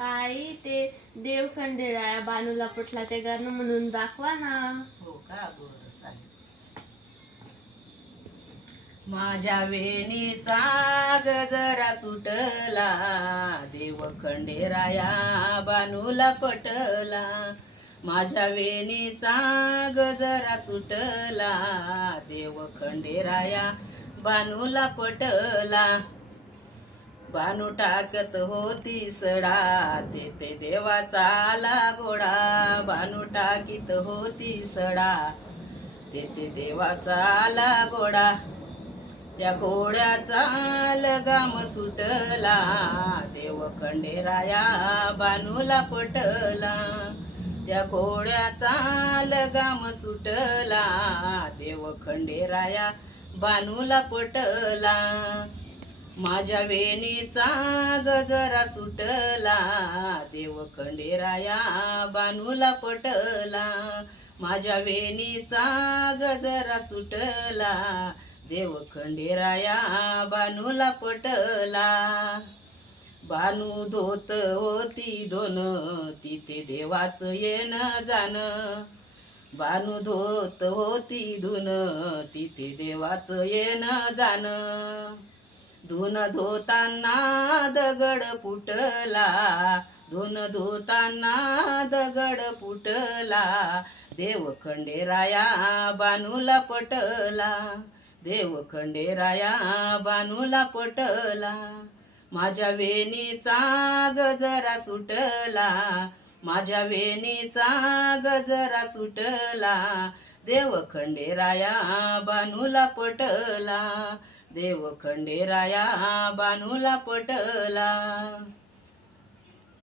आई ते देव खंडेराया बानूला पटला ते गाणं म्हणून दाखवा ना. हो का, बरं चालेल. माझ्या वेणीचा गजरा सुटला, देव खंडेराया बानूला पटला. माझ्या वेणीचा गजरा सुटला, देव खंडेराया बानूला पटला. बानू टाकत होती सडा, तेथे देवाचा आला घोडा. बानू टाकीत होती सडा, तेथे देवाचा आला घोडा. त्या घोड्याचा लगाम सुटला, देव खंडेराया बानूला पटला. त्या घोड्याचा लगाम सुटला, देव खंडेराया बानूला पटला. माझ्या वेणीचा गजरा सुटला, देव खंडेराया बानूला पटला. माझ्या वेणीचा गजरा सुटला, देव खंडेराया बानूला पटला. बानू धोत होती दोन, तिथे देवाचं येणं जाणं. बानू धोत होती धुन, तिथे देवाचं येणं जाणं. धुन धोताना दगड फुटला, धुन धोताना दगड फुटला. देव खंडेराया बानूला पटला, देव खंडेराया बानूला पटला. माझ्या वेणीचा गजरा सुटला, माझ्या वेणीचा गजरा सुटला. देव खंडेराया बानूला पटला, देव खंडेराया बानूला पटला.